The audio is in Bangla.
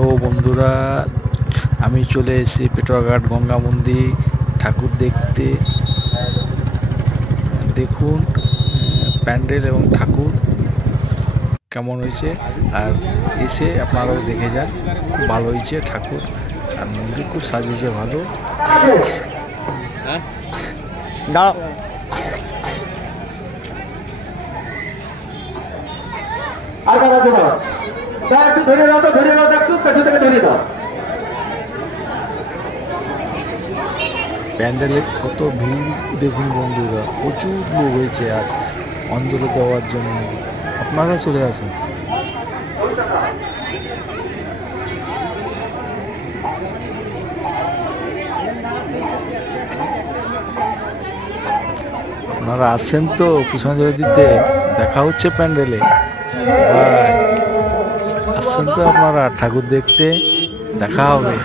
হ্যালো বন্ধুরা, আমি চলে এসেছি পেটুয়াঘাট গঙ্গা মন্দির ঠাকুর দেখতে। দেখুন প্যান্ডেল এবং ঠাকুর কেমন হয়েছে, আর এসে আপনারাও দেখে যান। খুব ভালো হয়েছে ঠাকুর, আর মন্দির খুব সাজিয়েছে ভালো। প্যান্ডেলে কত ভিড় দেখুন বন্ধুরা, প্রচুর লোক হয়েছে আজ অঞ্জলি দেওয়ার জন্য। আপনারা চলে আসুন। আপনারা আসছেন তো পুষ্পাঞ্জলি দিতে, দেখা হচ্ছে প্যান্ডেলে। আসছেন তো আপনারা ঠাকুর দেখতে, দেখা হবে।